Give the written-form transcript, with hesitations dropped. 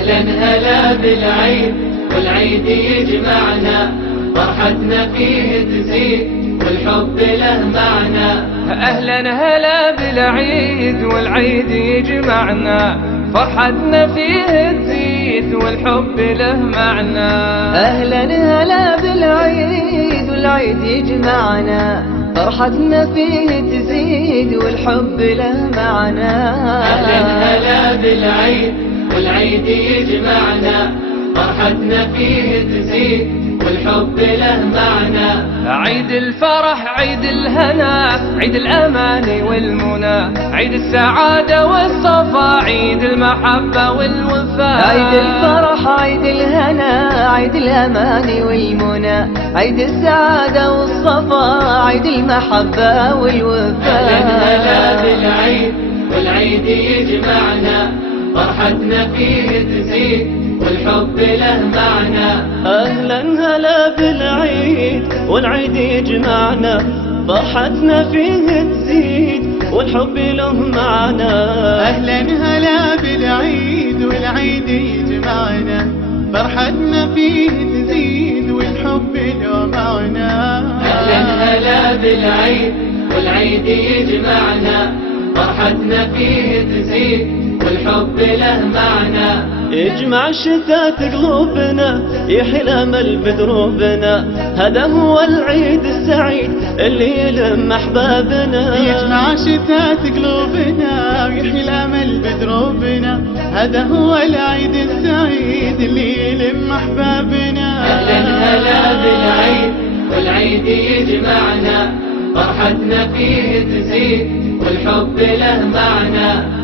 أهلا هلا بالعيد والعيد يجمعنا، فرحتنا فيه تزيد والحب له معنى. أهلا هلا بالعيد والعيد يجمعنا، فرحتنا فيه تزيد والحب له معنى. أهلا هلا بالعيد والعيد يجمعنا، فرحتنا فيه تزيد والحب له معنى. أهلا هلا بالعيد والعيد يجمعنا، فرحتنا فيه تزيد والحب له معنى. عيد الفرح عيد الهنا، عيد الأمان والمنى، عيد السعادة والصفا، عيد المحبة والوفاء. عيد الفرح عيد الهنا، عيد الأمان والمنى، عيد السعادة والصفا، عيد المحبة والوفاء. أهلا هلا بالعيد والعيد يجمعنا، فرحتنا فيه تزيد والحب له معنى. أهلا هلا بالعيد والعيد يجمعنا، فرحتنا فيه تزيد والحب له معنى. أهلا هلا بالعيد والعيد يجمعنا، فرحتنا فيه تزيد والحب له معنى. أهلا هلا بالعيد والعيد يجمعنا، فرحتنا فيه تزيد والحب له معنى. يجمع الشتات قلوبنا، يحيي الأمل بدروبنا، هذا هو العيد السعيد اللي يلم أحبابنا. يجمع شتات قلوبنا، يحيي الأمل بدروبنا، هذا هو العيد السعيد اللي يلم أحبابنا. أهلا هلا بالعيد والعيد يجمعنا، فرحتنا فيه تزيد والحب له معنى.